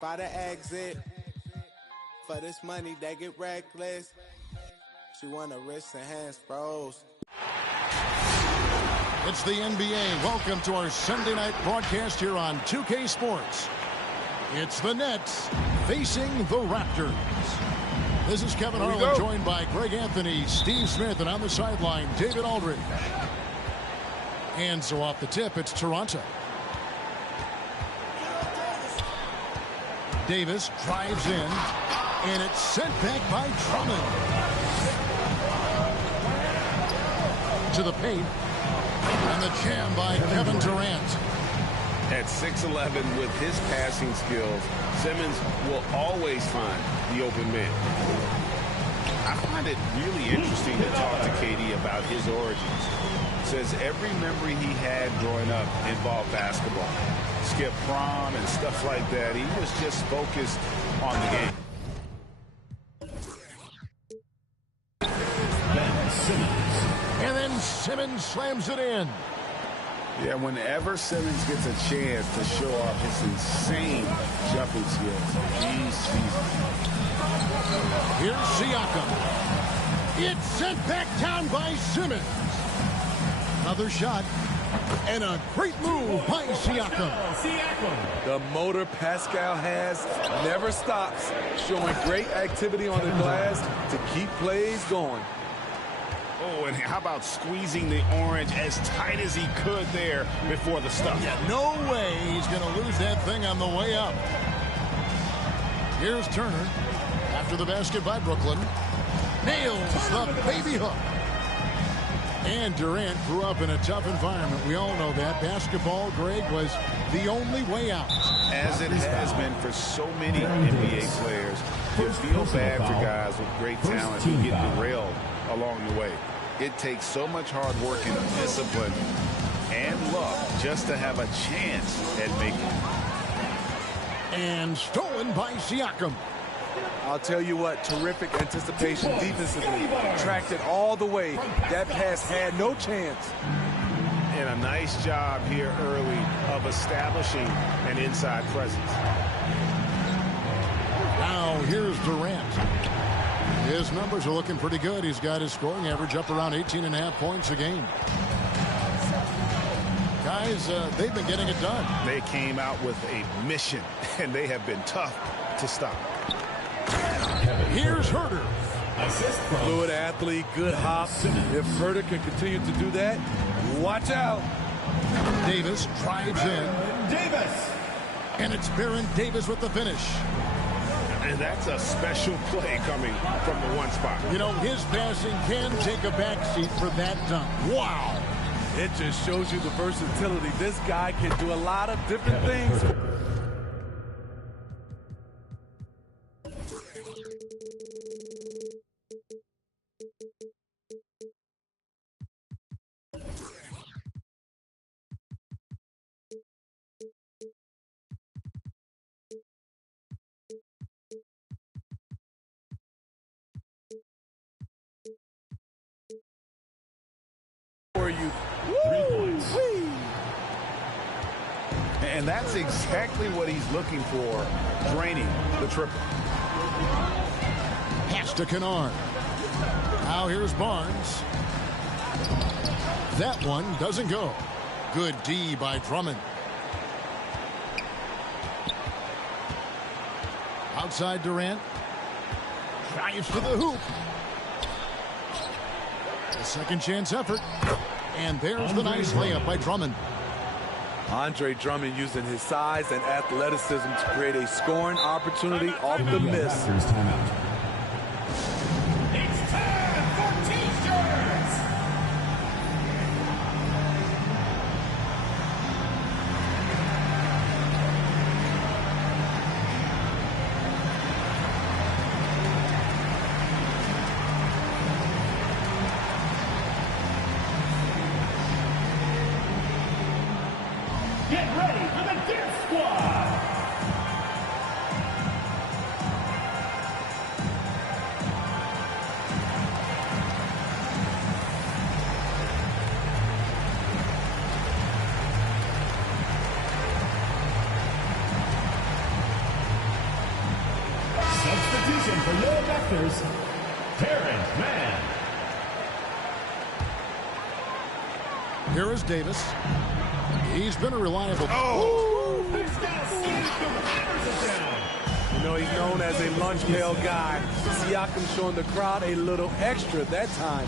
By the exit, for this money they get reckless. She wanna wrist and hands froze. It's the NBA. Welcome to our Sunday night broadcast here on 2K Sports. It's the Nets facing the Raptors. This is Kevin Harlan, joined by Greg Anthony, Steve Smith, and on the sideline, David Aldridge. And so off the tip, it's Toronto. Davis drives in, and it's sent back by Drummond. To the paint, and the jam by Kevin Durant. At 6'11", with his passing skills, Simmons will always find the open man. I find it really interesting to talk to KD about his origins. Says every memory he had growing up involved basketball. Skip prom and stuff like that. He was just focused on the game. Ben Simmons. And then Simmons slams it in. Yeah, whenever Simmons gets a chance to show off his insane jumping skills, he sees it. Here's Siakam. It's sent back down by Simmons. Another shot. And a great move by Siakam. The motor Pascal has never stops, showing great activity on the glass to keep plays going. Oh, and how about squeezing the orange as tight as he could there before the stuff? Yeah, no way he's going to lose that thing on the way up. Here's Turner after the basket by Brooklyn. Nails the baby hook. And Durant grew up in a tough environment. We all know that. Basketball, Greg, was the only way out. As it has been for so many NBA players, you feel bad for guys with great talent who get derailed along the way. It takes so much hard work and discipline and luck just to have a chance at making it. And stolen by Siakam. I'll tell you what, terrific anticipation defensively. Tracked it all the way. That pass had no chance. And a nice job here early of establishing an inside presence. Now here's Durant. His numbers are looking pretty good. He's got his scoring average up around 18.5 points a game. Guys, they've been getting it done. They came out with a mission, and they have been tough to stop. Here's Herter. Fluid athlete, good hop. If Herter can continue to do that, watch out. Davis drives in. Davis. And it's Baron Davis with the finish. And that's a special play coming from the one spot. You know, his passing can take a backseat for that dunk. Wow. It just shows you the versatility. This guy can do a lot of different things. For you. 3 points. And that's exactly what he's looking for, draining the triple. Pass to Kennard. Now here's Barnes. That one doesn't go. Good D by Drummond. Outside Durant. Drives to the hoop. A second chance effort. And there's the nice layup by Drummond. Andre Drummond using his size and athleticism to create a scoring opportunity off the miss. It's time for T-shirts. Get ready for the Dance Squad! substitution for your Vectors, Terrence Mann. Here is Davis. He's been a reliable... You know, he's known as a lunch pail guy. Siakam showing the crowd a little extra that time.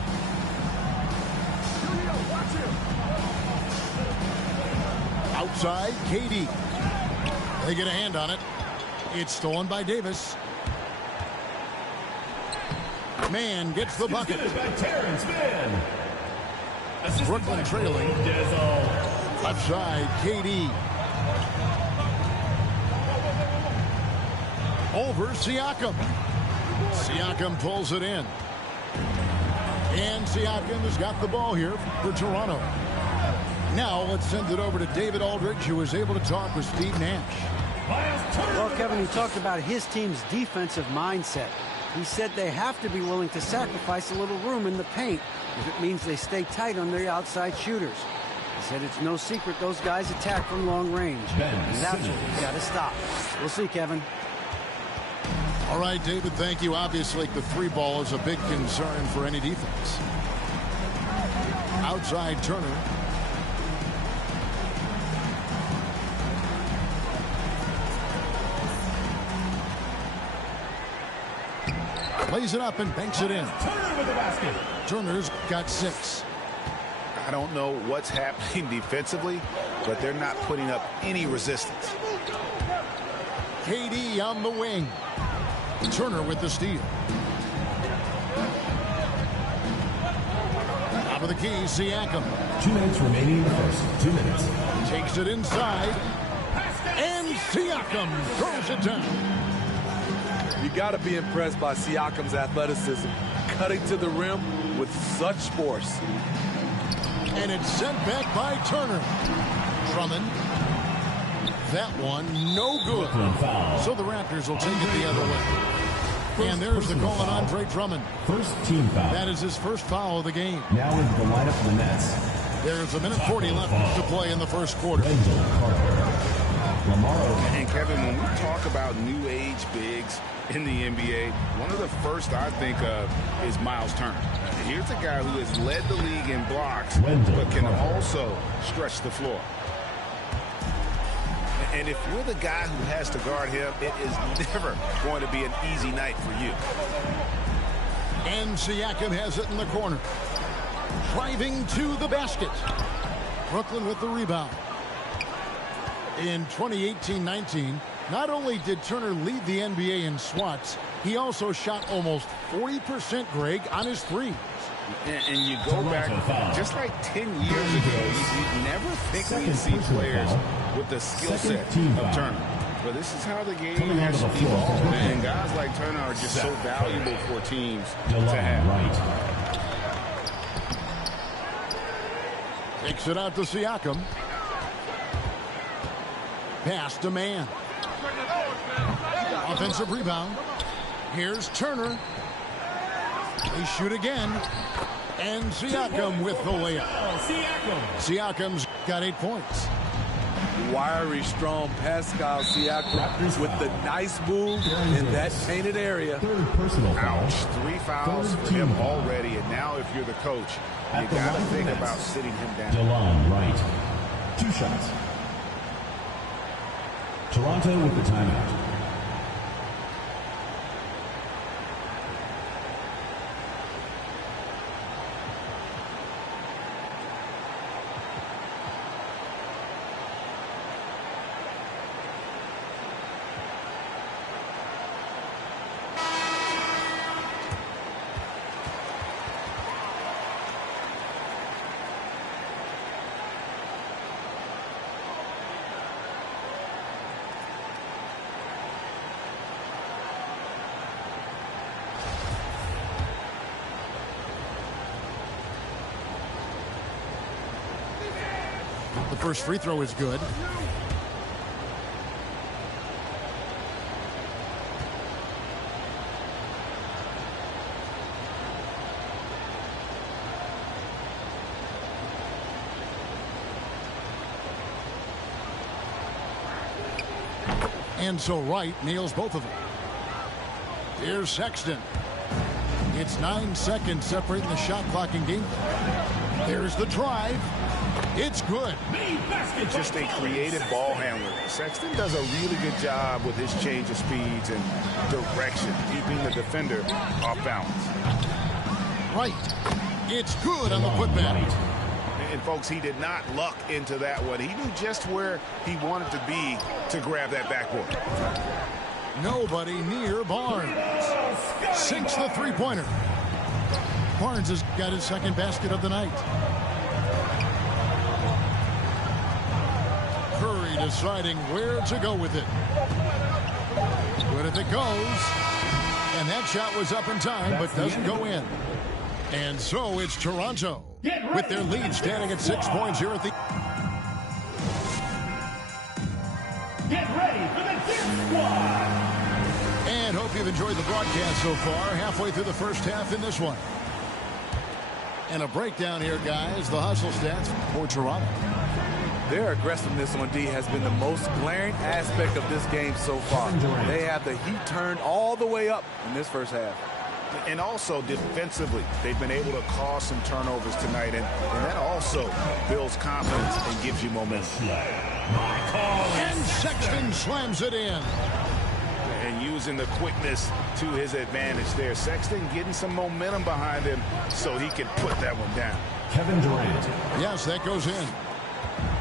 Outside, KD. They get a hand on it. It's stolen by Davis. Mann gets the bucket. By Terrence Mann. Brooklyn trailing. Left side, KD. Over Siakam. Siakam pulls it in. And Siakam has got the ball here for Toronto. Now let's send it over to David Aldridge, who was able to talk with Steve Nash. Well, Kevin, he talked about his team's defensive mindset. He said they have to be willing to sacrifice a little room in the paint if it means they stay tight on their outside shooters. He said it's no secret those guys attack from long range. And that's what you got to stop. We'll see, Kevin. All right, David, thank you. Obviously, the three ball is a big concern for any defense. Outside Turner. Plays it up and banks it in. Turner with the basket. Turner's got 6. I don't know what's happening defensively, but they're not putting up any resistance. KD on the wing. Turner with the steal. Top of the key, Siakam. 2 minutes remaining in the first. 2 minutes. Takes it inside. And Siakam throws it down. You got to be impressed by Siakam's athleticism, cutting to the rim with such force. And it's sent back by Turner. Drummond. That one, no good. So the Raptors will take it the other way. And there's the call on Andre Drummond. First team foul. That is his first foul of the game. Now into the lineup for the Nets. There's a minute 40 left to play in the first quarter. And Kevin, when we talk about new age bigs in the NBA, one of the first I think of is Miles Turner. Here's a guy who has led the league in blocks, but can also stretch the floor. And if you're the guy who has to guard him, it is never going to be an easy night for you. And Siakam has it in the corner. Driving to the basket. Brooklyn with the rebound. In 2018-19, not only did Turner lead the NBA in swats, he also shot almost 40%, Greg, on his threes. And you go back just like 10 years ago, you'd never think we'd see players with the skill set of Turner. But this is how the game has evolved. And guys like Turner are just so valuable for teams to have. Takes it out to Siakam. Pass to Mann. Offensive rebound. Here's Turner. They shoot again. And Siakam with the layup. Siakam's got 8 points. Wiry, strong Pascal Siakam with the nice move in that painted area. Third personal foul. Ouch, 3 fouls for him already. And now if you're the coach, you got to think about sitting him down. DeLon Wright. 2 shots. Toronto with the timeout. The first free throw is good. And so Wright nails both of them. Here's Sexton. It's 9 seconds separating the shot clock and game. There's the drive. It's good. Just a creative ball handler. Sexton does a really good job with his change of speeds and direction, keeping the defender off balance. Right. It's good on the putback. And folks, he did not luck into that one. He knew just where he wanted to be to grab that backboard. Nobody near Barnes. Sinks the three-pointer. Barnes has got his second basket of the night. Curry deciding where to go with it. Good if it goes. And that shot was up in time, but doesn't go in. And so it's Toronto with their lead standing at 6 points here at the... Get ready for the Dirt Squad! And hope you've enjoyed the broadcast so far. Halfway through the first half in this one. And a breakdown here, guys. The hustle stats for Toronto. Their aggressiveness on D has been the most glaring aspect of this game so far. They have the heat turned all the way up in this first half. And also defensively, they've been able to cause some turnovers tonight, and that also builds confidence and gives you momentum. And Sexton slams it in. And using the quickness to his advantage there. Sexton getting some momentum behind him so he can put that one down. Kevin Durant. Yes, that goes in.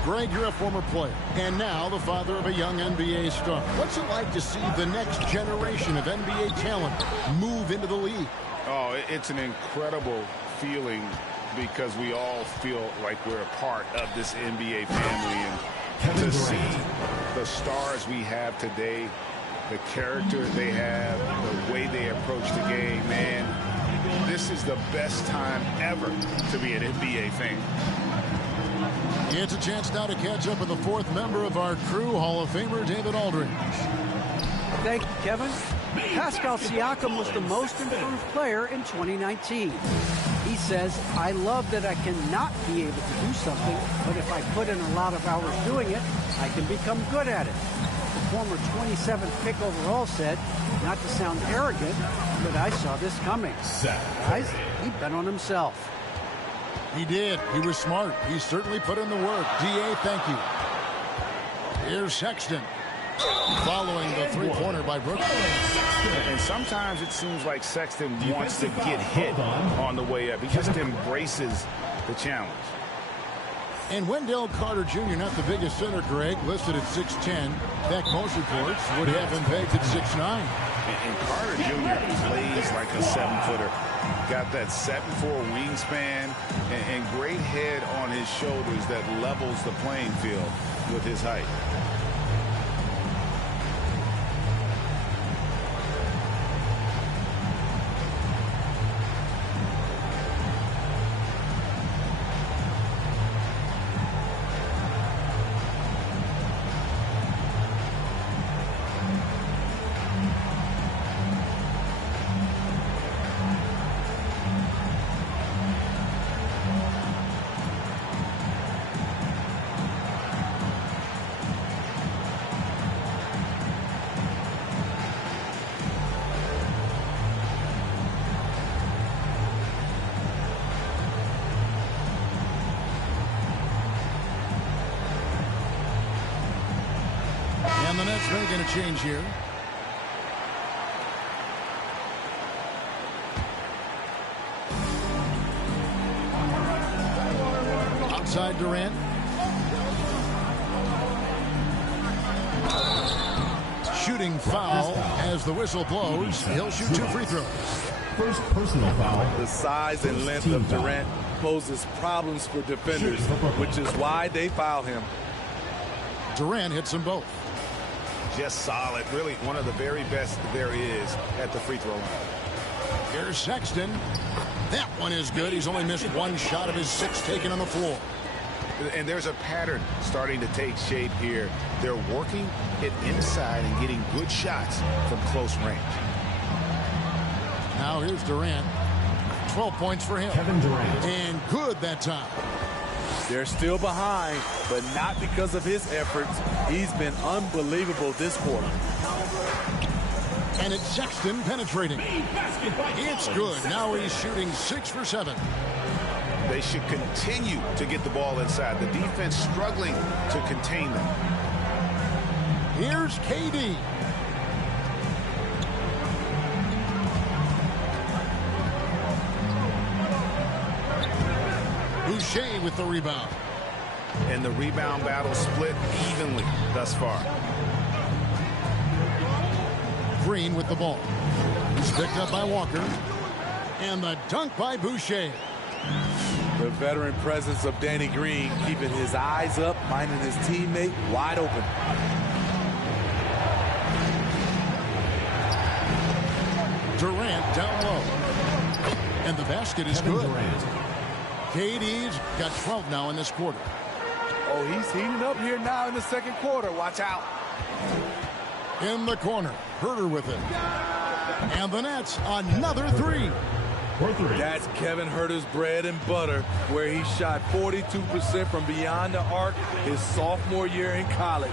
Greg, you're a former player, and now the father of a young NBA star. What's it like to see the next generation of NBA talent move into the league? Oh, it's an incredible feeling because we all feel like we're a part of this NBA family. And to see the stars we have today, the character they have, the way they approach the game, man, this is the best time ever to be an NBA fan. It's a chance now to catch up with the fourth member of our crew, Hall of Famer David Aldridge. Thank you, Kevin. Pascal Siakam was the most improved player in 2019. He says, I love that I cannot be able to do something, but if I put in a lot of hours doing it, I can become good at it. The former 27th pick overall said, not to sound arrogant, but I saw this coming. Guys, he bet on himself. He did. He was smart. He certainly put in the work. D.A., thank you. Here's Sexton. Following the three-pointer by Brooklyn. And sometimes it seems like Sexton wants to get hit on the way up. He just embraces the challenge. And Wendell Carter Jr., not the biggest center, Greg, listed at 6'10". In fact, most reports would have him pegged at 6'9". And Carter Jr. plays like a 7-footer. Got that 7'4" wingspan and great head on his shoulders that levels the playing field with his height. And the Nets making a change here. Outside Durant. Shooting foul as the whistle blows. He'll shoot 2 free throws. First personal foul. The size and length of Durant poses problems for defenders, which is why they foul him. Durant hits them both. Just solid. Really one of the very best there is at the free throw line. Here's Sexton. That one is good. He's only missed 1 shot of his 6 taken on the floor. And there's a pattern starting to take shape here. They're working it inside and getting good shots from close range. Now here's Durant. 12 points for him. Kevin Durant. And good that time. They're still behind, but not because of his efforts. He's been unbelievable this quarter. And it's Sexton penetrating. It's good. Now he's shooting 6 for 7. They should continue to get the ball inside. The defense struggling to contain them. Here's KD. Boucher with the rebound. And the rebound battle split evenly thus far. Green with the ball. He's picked up by Walker. And the dunk by Boucher. The veteran presence of Danny Green keeping his eyes up, finding his teammate wide open. Durant down low. And the basket is Kevin good. Durant. KD's got 12 now in this quarter. Oh, he's heating up here now in the second quarter. Watch out. In the corner. Herter with it. And the Nets, another 3. For 3. That's Kevin Herter's bread and butter, where he shot 42% from beyond the arc his sophomore year in college.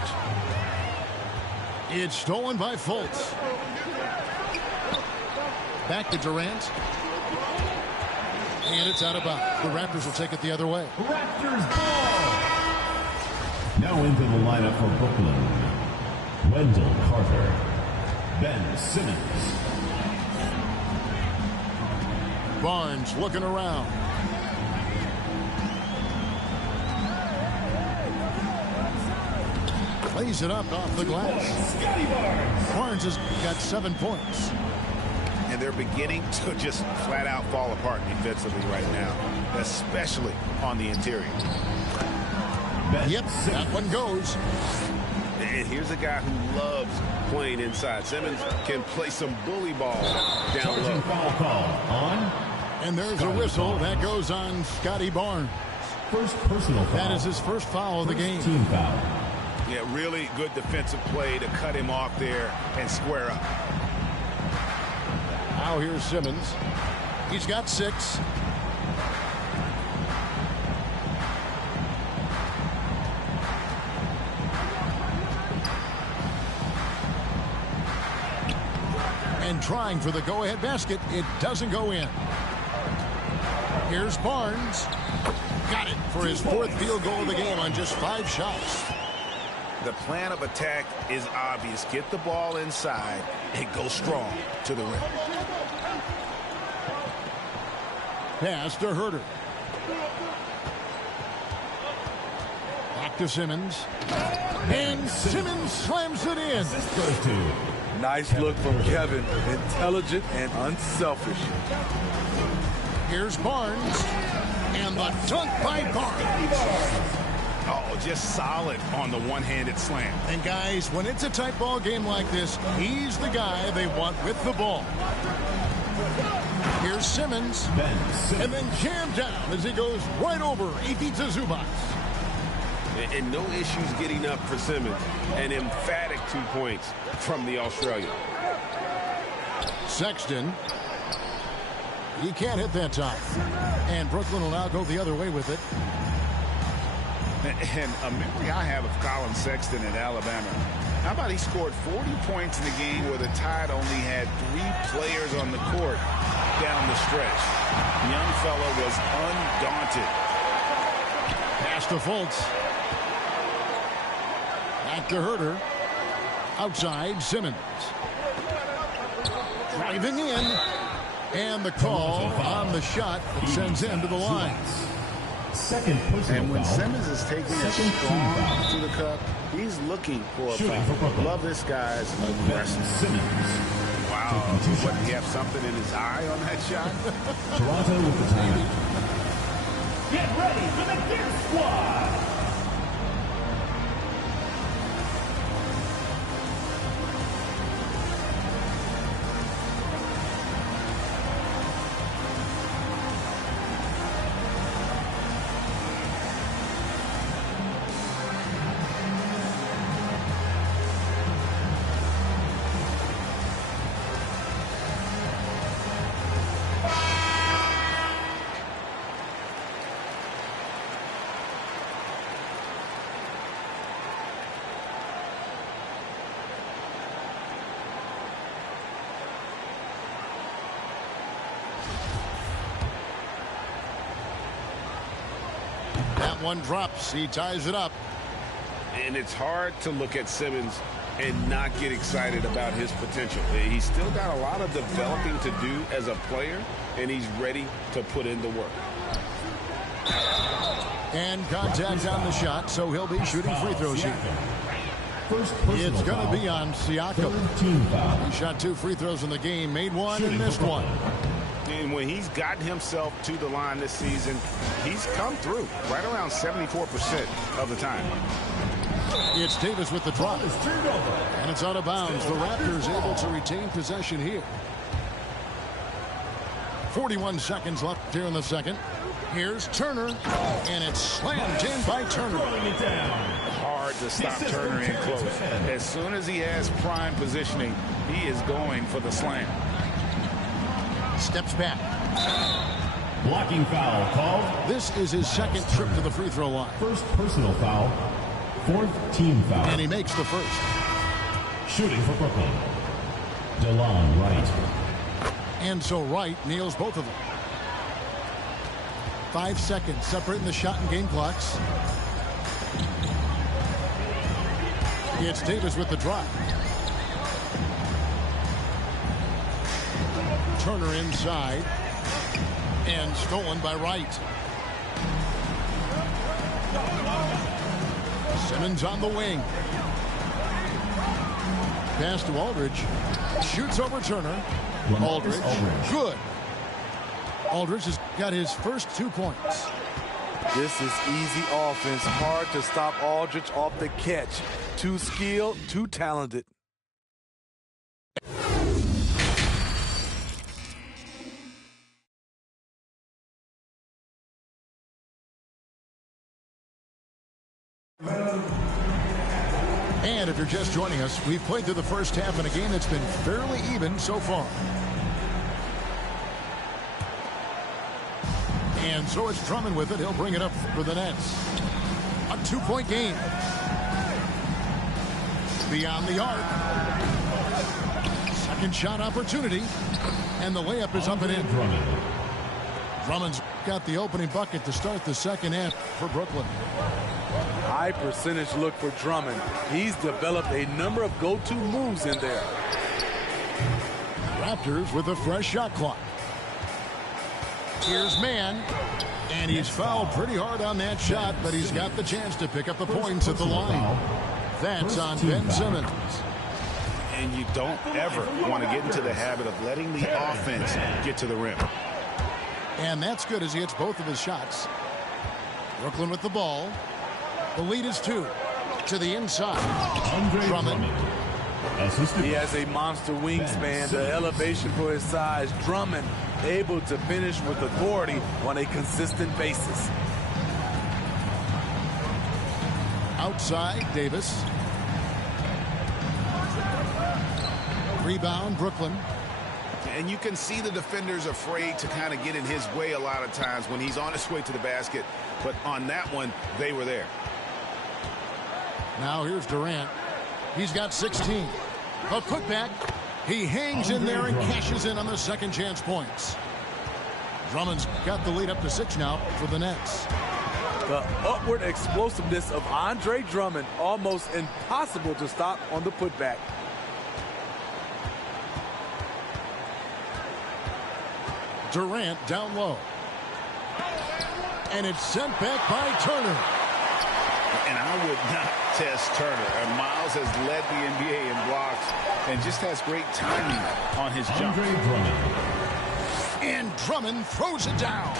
It's stolen by Fultz. Back to Durant. And it's out of bounds. The Raptors will take it the other way. Raptors ball. Now into the lineup for Brooklyn. Wendell Carter. Ben Simmons. Barnes looking around. Plays it up off the glass. Scotty Barnes. Barnes has got 7 points. And they're beginning to just flat out fall apart defensively right now, especially on the interior. Ben Yep, Simmons. that one goes. And here's a guy who loves playing inside. Simmons can play some bully ball down Charging low. foul call on. And there's a whistle. That goes on Scotty Barnes. First personal foul. That is his first foul of the game. Team foul. Yeah, really good defensive play to cut him off there and square up. Now here's Simmons. He's got 6. And trying for the go-ahead basket. It doesn't go in. Here's Barnes. Got it for his 4th field goal of the game on just 5 shots. The plan of attack is obvious. Get the ball inside and go strong to the rim. Pass to Herter. Back to Simmons. And Simmons slams it in. This goes to Nice look from Kevin. Intelligent and unselfish. Here's Barnes. And the dunk by Barnes. Oh, just solid on the one-handed slam. And guys, when it's a tight ball game like this, he's the guy they want with the ball. Here's Simmons. Ben Simmons. And then jammed down as he goes right over Ivica Zubac. And no issues getting up for Simmons. An emphatic 2 points from the Australian. Sexton. He can't hit that time. And Brooklyn will now go the other way with it. And a memory I have of Colin Sexton at Alabama. How about he scored 40 points in the game where the Tide only had 3 players on the court down the stretch. The young fella was undaunted. Pass to Fultz. Back to Herter. Outside, Simmons. Driving in. And the call on the shot that sends him to the line. Second personal And when foul. Simmons is taking it Second team strong foul. to the cup, he's looking for a Shooting for foul. Brooklyn. Love this guy's Ben aggressive. Simmons. Wow. Taking 2 What, shots. he have something in his eye on that shot? Toronto with the timeout. Get ready for the Gear Squad. one drops. He ties it up. And it's hard to look at Simmons and not get excited about his potential. He's still got a lot of developing to do as a player, and he's ready to put in the work. And contact on the shot, so he'll be shooting free throws here. It's going to be on Siakam. He shot 2 free throws in the game, made one and missed one. And when he's gotten himself to the line this season, he's come through right around 74% of the time. It's Davis with the drop. And it's out of bounds. The Raptors able to retain possession here. 41 seconds left here in the second. Here's Turner, and it's slammed in by Turner. Hard to stop Turner in close. As soon as he has prime positioning, he is going for the slam. Steps back. Blocking foul called. This is his second trip to the free throw line. First personal foul. 4th team foul. And he makes the first. Shooting for Brooklyn, DeLon Wright. And so Wright nails both of them. 5 seconds separating the shot and game clocks. It's Davis with the drop. Turner inside. And stolen by Wright. Simmons on the wing. Pass to Aldridge. Shoots over Turner. Aldridge. Good. Aldridge has got his first 2 points. This is easy offense. Hard to stop Aldridge off the catch. Too skilled, too talented. And if you're just joining us, we've played through the first half in a game that's been fairly even so far. And so it's Drummond with it. He'll bring it up for the Nets. A 2-point game. Beyond the arc. Second shot opportunity. And the layup is up and in. Drummond's got the opening bucket to start the second half for Brooklyn. High percentage look for Drummond. He's developed a number of go-to moves in there. Raptors with a fresh shot clock. Here's Mann. And he's fouled pretty hard on that shot, but he's got the chance to pick up the points at the line. That's on Ben Simmons. And you don't ever want to get into the habit of letting the offense get to the rim. And that's good as he hits both of his shots. Brooklyn with the ball. The lead is 2. To the inside. Drummond. He has a monster wingspan, the elevation for his size. Drummond able to finish with authority on a consistent basis. Outside, Davis. Rebound, Brooklyn. And you can see the defenders afraid to kind of get in his way a lot of times when he's on his way to the basket. But on that one, they were there. Now here's Durant. He's got 16. A putback. He hangs in there and cashes in on the second chance points. Drummond's got the lead up to 6 now for the Nets. The upward explosiveness of Andre Drummond, almost impossible to stop on the putback. Durant down low. And it's sent back by Turner. And I would not test Turner. And Miles has led the NBA in blocks and just has great timing on his jump. And Drummond throws it down.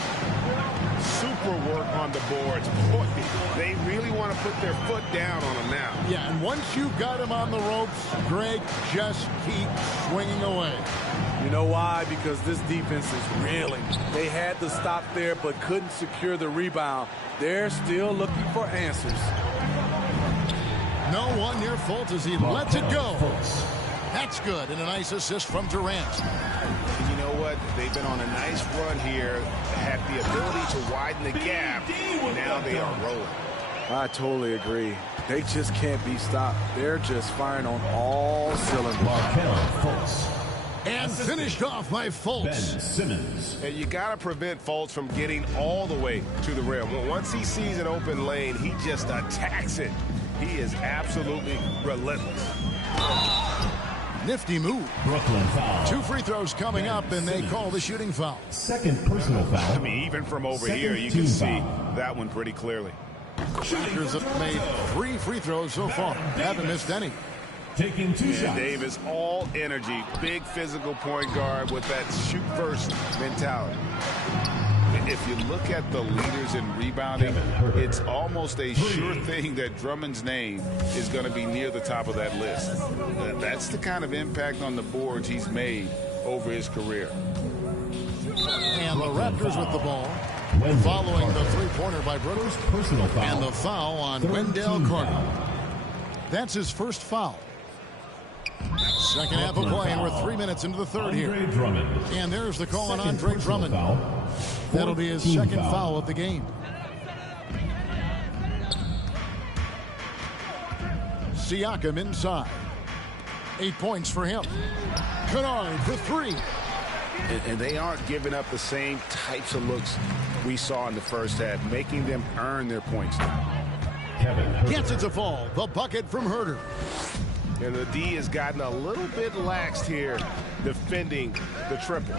Super work on the boards. Boy, they really want to put their foot down on him now. Yeah, and once you've got him on the ropes, Greg, just keep swinging away. You know why? Because this defense is reeling. They had to stop there but couldn't secure the rebound. They're still looking for answers. No one near fault as he lets it go. That's good, and a nice assist from Durant. And you know what? They've been on a nice run here, had the ability to widen the gap. Now they are rolling. I totally agree. They just can't be stopped. They're just firing on all cylinders. And And finished off by Fultz. Ben Simmons. And you got to prevent Fultz from getting all the way to the rim. Once he sees an open lane, he just attacks it. He is absolutely relentless. Nifty move. Brooklyn foul. 2 free throws coming up, and they call the shooting foul. Second personal foul. I mean, even from over here, you can see that one pretty clearly. Raptors have made 3 free throws so far. Haven't missed any. Taking 2 shots. Davis, all energy, big physical point guard with that shoot-first mentality. If you look at the leaders in rebounding, it's almost a sure thing that Drummond's name is going to be near the top of that list. That's the kind of impact on the boards he's made over his career. And the Raptors with the ball, following the three-pointer by Brooks. Personal foul. And the foul on Wendell Carter. That's his first foul. Second half of play, and we're 3 minutes into the third here. And there's the call on Andre Drummond. That'll be his second foul of the game. Siakam inside. 8 points for him. Kennard for 3. And they aren't giving up the same types of looks we saw in the first half, making them earn their points now. Gets it to fall. The bucket from Huerter. And the D has gotten a little bit laxed here defending the triple.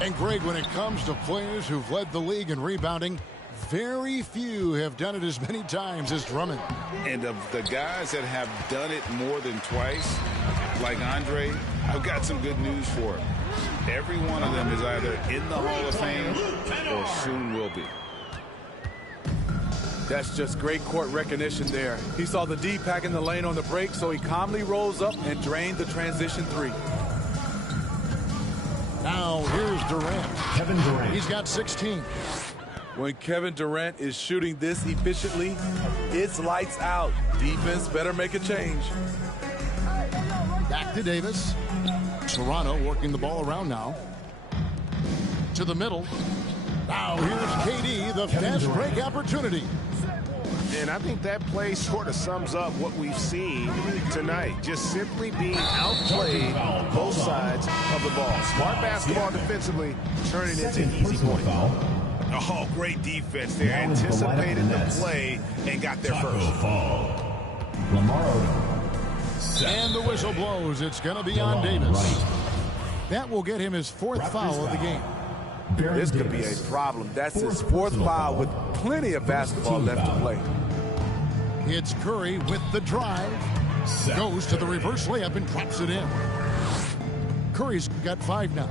And Greg, when it comes to players who've led the league in rebounding, very few have done it as many times as Drummond. And of the guys that have done it more than twice, like Andre, I've got some good news for him. Every one of them is either in the Hall of Fame or soon will be. That's just great court recognition there. He saw the D pack in the lane on the break, so he calmly rolls up and drained the transition 3. Now here's Durant. Kevin Durant. He's got 16. When Kevin Durant is shooting this efficiently, it's lights out. Defense better make a change. Back to Davis. Toronto working the ball around now. To the middle. Now here's KD, the fast break opportunity. And I think that play sort of sums up what we've seen tonight. Just simply being outplayed on both sides of the ball. Smart basketball defensively, turning into easy points. Oh, great defense there. Anticipated the play and got there first. And the whistle blows. It's going to be on Davis. That will get him his 4th foul of the game. This could be a problem. That's his 4th foul with plenty of basketball left to play. It's Curry with the drive. Goes to the reverse layup and drops it in. Curry's got 5 now.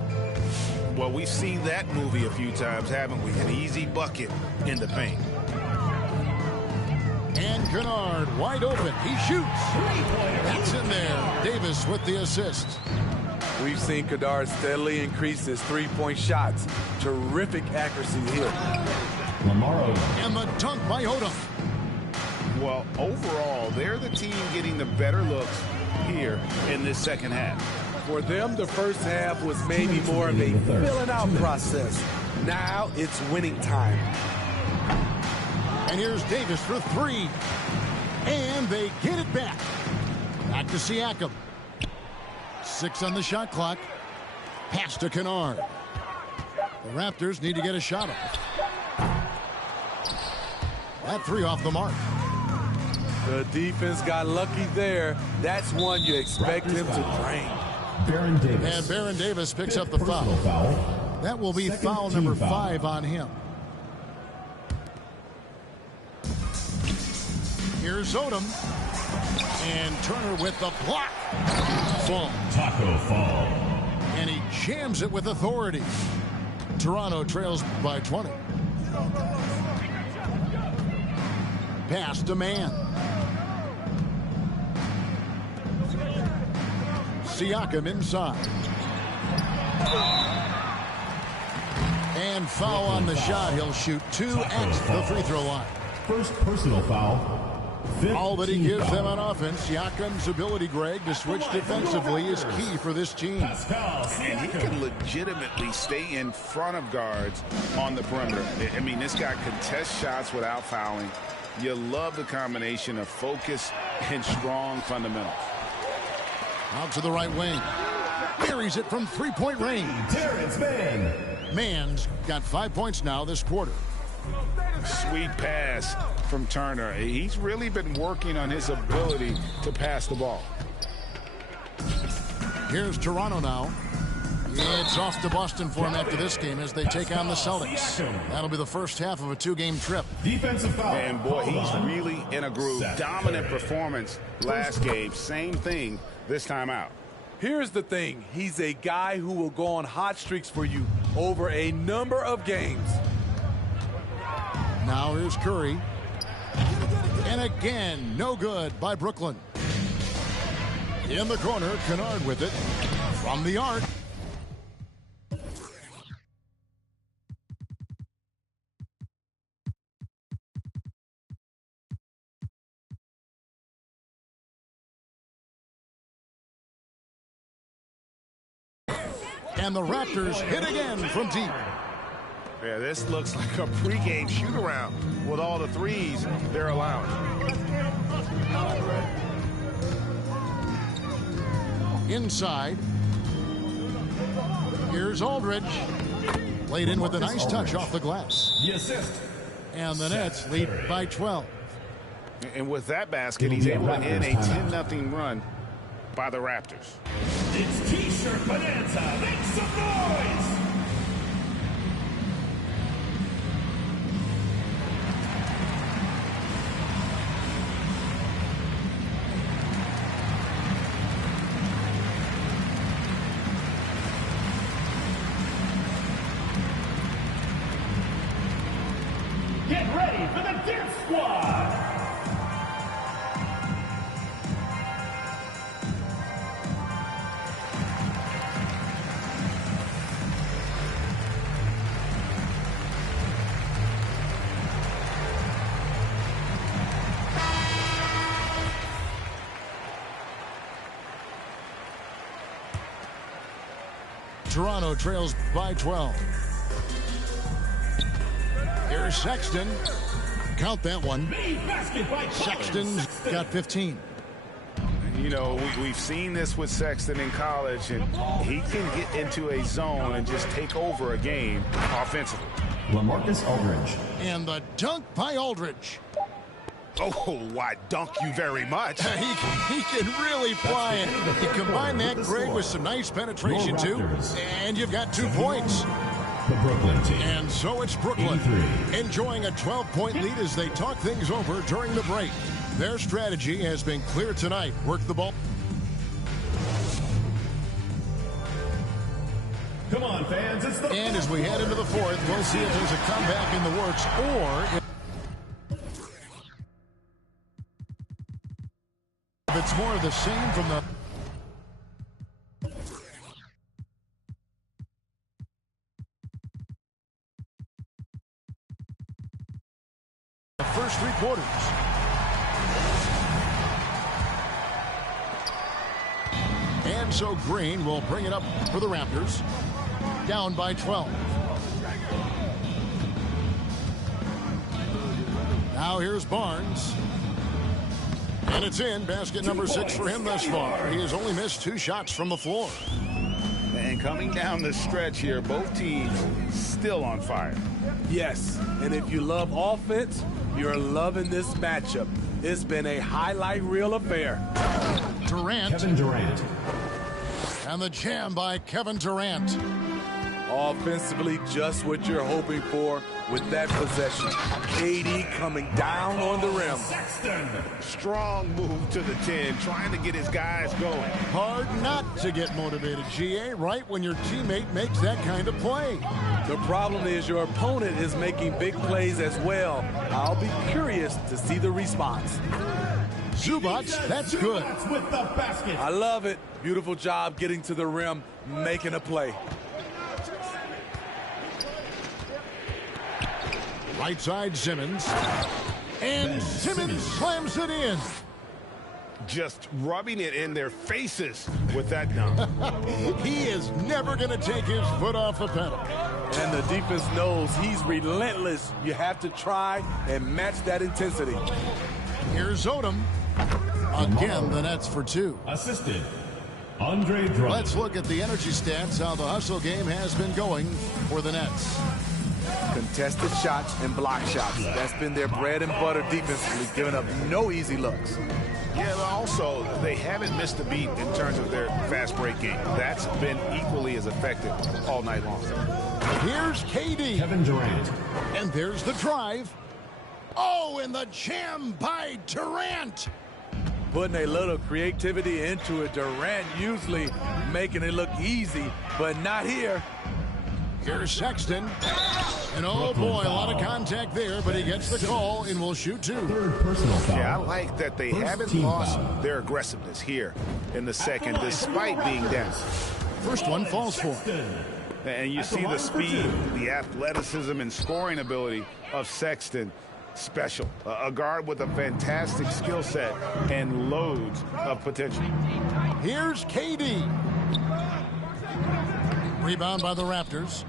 Well, we've seen that movie a few times, haven't we? An easy bucket in the paint. And Kennard wide open. He shoots. That's in there. Davis with the assist. We've seen Kennard steadily increase his 3-point shots. Terrific accuracy here. And the dunk by Odom. Well, overall, they're the team getting the better looks here in this second half. For them, the first half was maybe more of a filling out process. Now it's winning time. And here's Davis for 3. And they get it back. Back to Siakam. 6 on the shot clock. Pass to Kennard. The Raptors need to get a shot off. That 3 off the mark. The defense got lucky there. That's one you expect him to drain. Baron Davis. And Baron Davis picks up the foul. That will be foul number 5 on him. Here's Odom. And Turner with the block. Fall. Taco Fall. And he jams it with authority. Toronto trails by 20. Pass to Mann. Siakam inside. And foul on the shot. He'll shoot 2 at the free throw line. First personal foul. All that he gives them on offense, Siakam's ability, Greg, to switch defensively is key for this team. And he can legitimately stay in front of guards on the perimeter. I mean, this guy contests shots without fouling. You love the combination of focus and strong fundamentals. Out to the right wing. buries it from three-point range. Terrence Mann. Mann's got 5 points now this quarter. Sweet pass from Turner. He's really been working on his ability to pass the ball. Here's Toronto now. It's off to Boston for him after this game as they take on the Celtics. That'll be the first half of a two-game trip. Defensive foul. And boy, he's really in a groove. Dominant performance last game. Same thing this time out. Here's the thing. He's a guy who will go on hot streaks for you over a number of games. Now here's Curry. And again, no good by Brooklyn. In the corner, Kennard with it. From the arc. And the Raptors hit again from deep. Yeah, this looks like a pregame shoot-around with all the threes they're allowing. Inside. Here's Aldridge. Played in with a nice touch off the glass. The assist. And the Nets lead by 12. And with that basket, he's able to end a 10-0 run by the Raptors. It's T-shirt bonanza. Make some noise. Get ready for the Dip Squad. Toronto trails by 12. Here's Sexton. Count that one. Sexton's got 15. You know, we've seen this with Sexton in college, and he can get into a zone and just take over a game offensively. LaMarcus Aldridge. And the dunk by Aldridge. Oh, why dunk you very much. He can really fly it. You combine that, Greg, with some nice penetration, too, and you've got 2 points. The Brooklyn team. And so it's Brooklyn 83. enjoying a 12-point lead as they talk things over during the break. Their strategy has been clear tonight. Work the ball. Come on, fans. It's the And as we head into the fourth, we'll see if there's a comeback in the works or if it's more of the same from the first 3 quarters. And so Green will bring it up for the Raptors. Down by 12. Now here's Barnes. And it's in. Basket number 6 for him thus far. He has only missed 2 shots from the floor. And coming down the stretch here, both teams still on fire. Yes, and if you love offense, you're loving this matchup. It's been a highlight reel affair. Durant. Kevin Durant. And the jam by Kevin Durant. Offensively, just what you're hoping for with that possession. KD coming down on the rim. Strong move to the 10, trying to get his guys going. Hard not to get motivated, GA, right when your teammate makes that kind of play. The problem is your opponent is making big plays as well. I'll be curious to see the response. Zubac, that's good. With the basket. I love it. Beautiful job getting to the rim, making a play. Right side, Simmons. And Simmons slams it in. Just rubbing it in their faces with that dunk. He is never going to take his foot off the pedal. And the defense knows he's relentless. You have to try and match that intensity. Here's Odom. Again, the Nets for 2. Assisted Andre Drummond. Let's look at the energy stats, how the hustle game has been going for the Nets. Contested shots and block shots. That's been their bread and butter defensively, giving up no easy looks. Yeah, but also, they haven't missed a beat in terms of their fast break game. That's been equally as effective all night long. Here's KD. Kevin Durant. And there's the drive. Oh, and the jam by Durant. Putting a little creativity into it. Durant usually making it look easy, but not here. Here's Sexton. And oh boy, a lot of contact there, but he gets the call and will shoot two. Third personal foul. Yeah, I like that they haven't lost their aggressiveness here in the second, despite being down. First one falls for. And you see the speed, the athleticism, and scoring ability of Sexton. Special. A guard with a fantastic skill set and loads of potential. Here's KD. Rebound by the Raptors.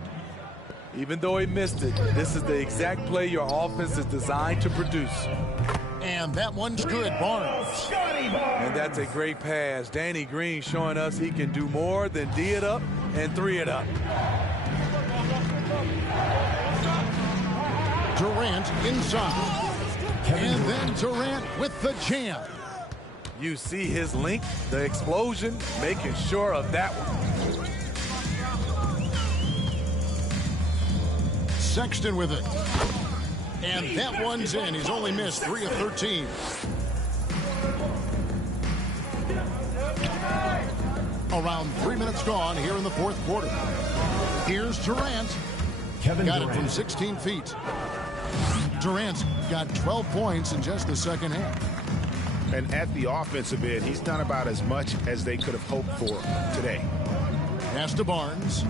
Even though he missed it, this is the exact play your offense is designed to produce. And that one's good, Barnes. And that's a great pass. Danny Green showing us he can do more than D it up and 3 it up. Durant inside. And then Durant with the jam. You see his link, the explosion, making sure of that one. Sexton with it. And that one's in. He's only missed 3 of 13. Around 3 minutes gone here in the fourth quarter. Here's Durant. Kevin got Durant. it from 16 feet. Durant's got 12 points in just the second half. And at the offensive end, he's done about as much as they could have hoped for today. Pass to Barnes.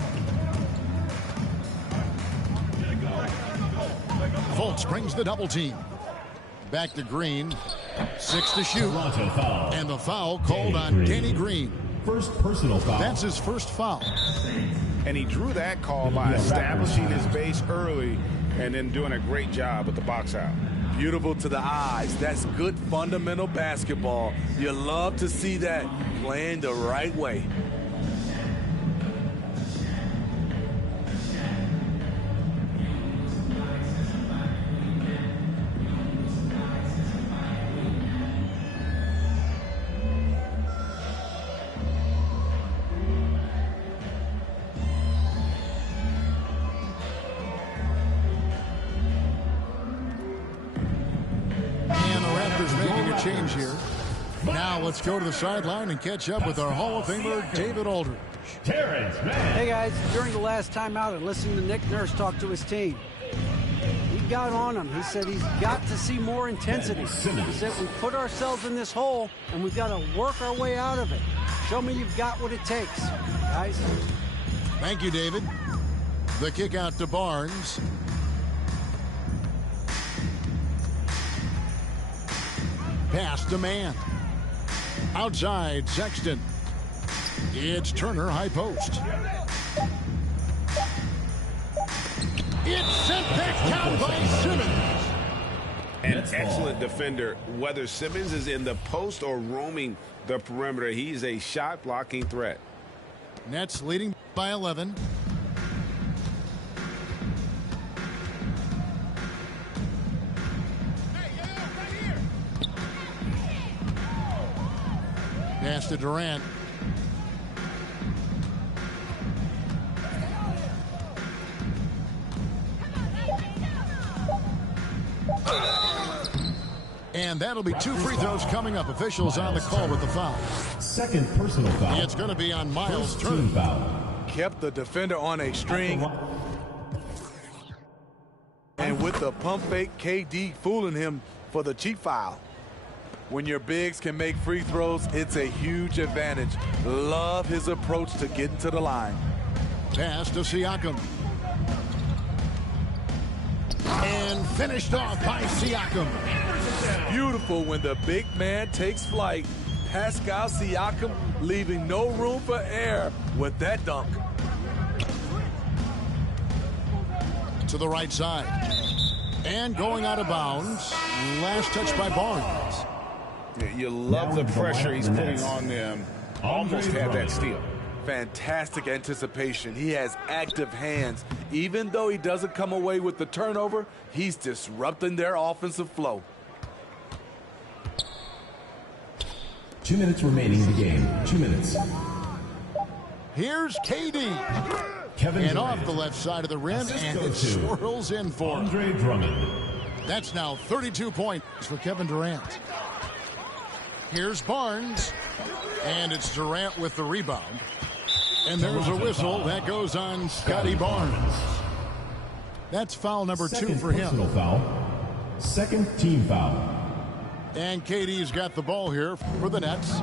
Fultz brings the double team. Back to Green. 6 to shoot. Toronto foul. And the foul called on Danny Green. First personal foul. That's his first foul. And he drew that call by establishing his base early and then doing a great job with the box out. Beautiful to the eyes. That's good fundamental basketball. You love to see that playing the right way. Change here. Now let's go to the sideline and catch up with our Hall of Famer, David Aldridge. Terrence Mann. Hey guys, during the last timeout, I listened to Nick Nurse talk to his team. He got on him. He said he's got to see more intensity. He said we put ourselves in this hole and we've got to work our way out of it. Show me you've got what it takes, guys. Thank you, David. The kick out to Barnes. Pass to Mann. Outside, Sexton. It's Turner, high post. It's sent back down by Simmons. An excellent defender, whether Simmons is in the post or roaming the perimeter. He's a shot-blocking threat. Nets leading by 11. Pass to Durant. And that'll be 2 free throws coming up. Officials on the call with the foul. Second personal foul. It's going to be on Miles First team Turner. foul. Kept the defender on a string. And with the pump fake, KD fooling him for the cheap foul. When your bigs can make free throws, it's a huge advantage. Love his approach to getting to the line. Pass to Siakam. And finished off by Siakam. Beautiful when the big man takes flight. Pascal Siakam leaving no room for error with that dunk. To the right side. And going out of bounds. Last touch by Barnes. You love the pressure he's putting on them almost had that steal. Fantastic anticipation. He has active hands. Even though he doesn't come away with the turnover, he's disrupting their offensive flow. 2 minutes remaining in the game. 2 minutes. Here's KD. Kevin And Durant. off the left side of the rim, and it swirls in for him. Andre Drummond. That's now 32 points for Kevin Durant. Here's Barnes. And it's Durant with the rebound. And there's a whistle that goes on Scotty Barnes. That's foul number 2 for him. Personal foul. Second team foul. And KD's got the ball here for the Nets.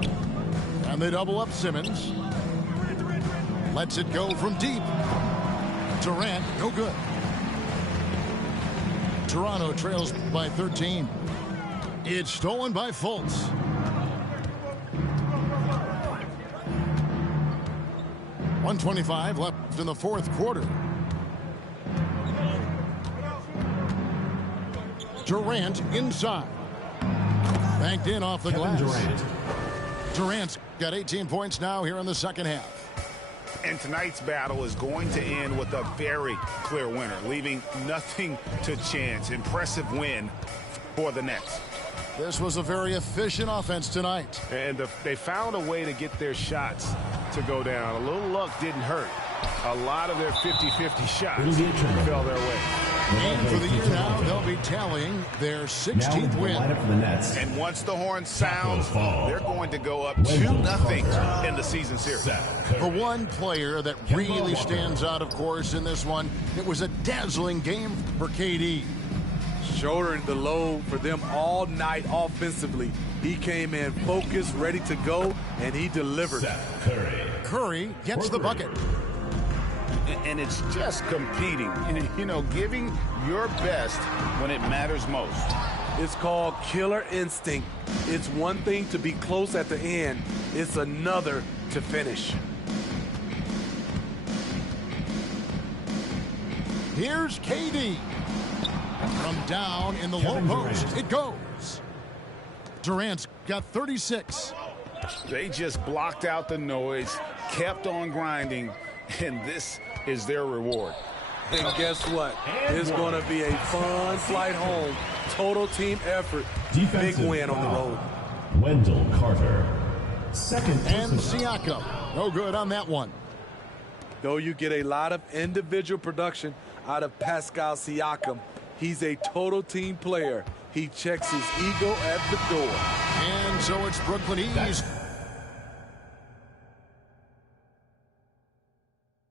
And they double up Simmons. Lets it go from deep. Durant, no good. Toronto trails by 13. It's stolen by Fultz. .125 left in the fourth quarter. Durant inside. Banked in off the glass. Durant's got 18 points now here in the second half. And tonight's battle is going to end with a very clear winner, leaving nothing to chance. Impressive win for the Nets. This was a very efficient offense tonight. And they found a way to get their shots to go down. A little luck didn't hurt. A lot of their 50-50 shots fell their way. And for the year now, they'll be tallying their 16th win. And once the horn sounds, they're going to go up 2-0 in the season series. For one player that really stands out, of course, in this one, it was a dazzling game for KD. Shouldering the load for them all night offensively. He came in focused, ready to go, and he delivered. Curry gets the bucket. And it's just competing, you know, giving your best when it matters most. It's called killer instinct. It's one thing to be close at the end. It's another to finish. Here's KD. From down in the low post, it goes. Durant's got 36. They just blocked out the noise, kept on grinding, and this is their reward. And guess what? It's going to be a fun flight home. Total team effort. Big win on the road. Wendell Carter. Second. And Siakam. No good on that one. Though you get a lot of individual production out of Pascal Siakam, he's a total team player. He checks his ego at the door. And so it's Brooklyn East